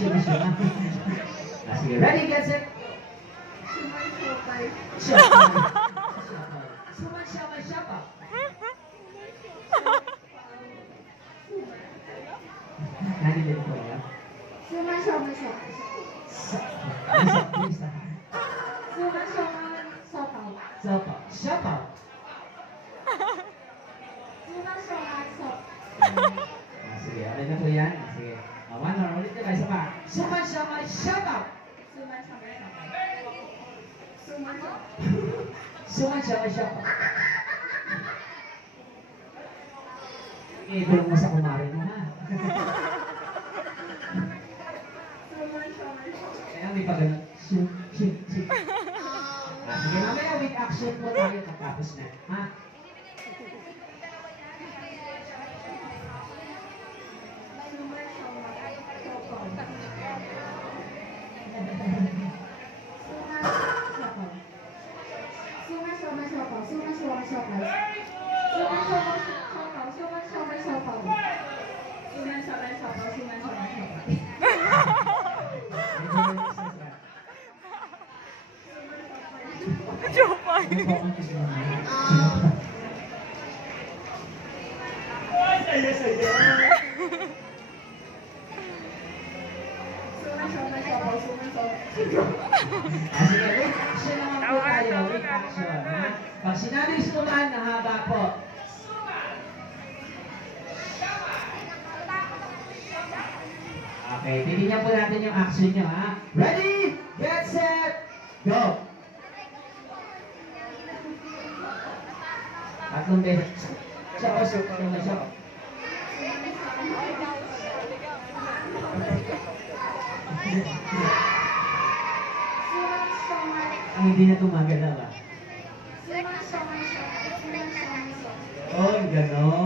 Suma-suma. Sige, ready, get set. Sumay-sopay. Suma-suma-sapa. Narinig ko yan. Sumay-sopay. Please, Sumay-sopaw. Sapa. Sapa. Sumay-sopay. Sige, okay na po yan. Sige. One more, ulit na kayo sa pa. Suma-suma-sapa. Suma-suma-sapa. Tulong mo sa kumari mo, ha? Kaya may pagano. Sige, mamaya with action po tayo katapos na. Ha? Jopay. Sige, with action naman po tayo. With action, ha? Pag sinabi suman, nahaba po. Okay, titignan po natin yung action nyo, ha? Ready, get set, go! Tatlong beses. Sapa, sapa. Ang hindi na tumagal na ba? Oh, gano'n.